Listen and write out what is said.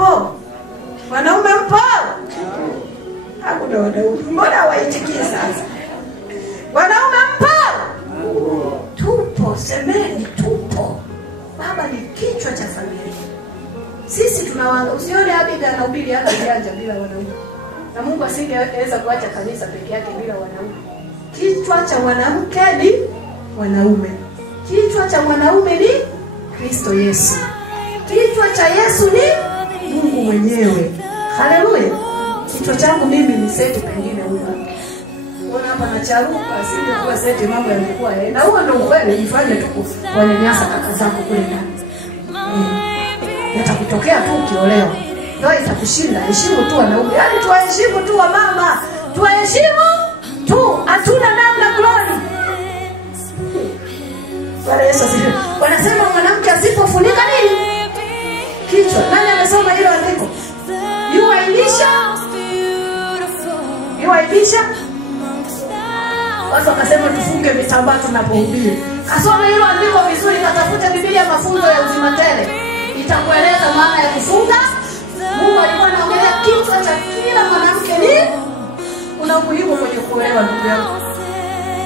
mpo? Wanaume mpo? Hakuna wanaume. Mbona waitikie sasa? Wanaume mpo? Tupo, semeni tupo. Baba ni kichwa cha familia. Sisi tunawanga, usione Abida anahubiri hata janja bila wanaume. Na Mungu asingeweza kuacha kanisa peke yake bila wanaume. Kichwa cha mwanamke ni wanaume. Kichwa cha mwanaume ni Kristo Yesu. Kichwa cha Yesu ni Mungu mwenyewe. Haleluya. Kichwa changu mimi ni seti pengine huko. Unaona hapa na charuka asije kuwa seti mambo yalikuwa na huo ndio ukweli jifanye tukufu. Wanyanyasa kaka zako kule ndani. Yatakutokea tu ukiolewa. Ndio itakushinda. Heshimu tu wanaume. Yaani tuwaheshimu tu wamama. Tuwaheshimu tu. Hatuna namna glory. Bwana Yesu asifiwe. Wanasema mwanamke asipofunika nini? Kichwa. Nani amesoma hilo andiko? Yuaibisha. Watu wakasema tufunge vitambaa tunapohubiri. Kasome hilo andiko vizuri, katafute Biblia mafunzo ya uzima tele. Itakueleza maana ya kufunga. Mungu alikuwa anaongelea kichwa cha kila mwanamke ni una umuhimu kwenye kuolewa ndugu yangu.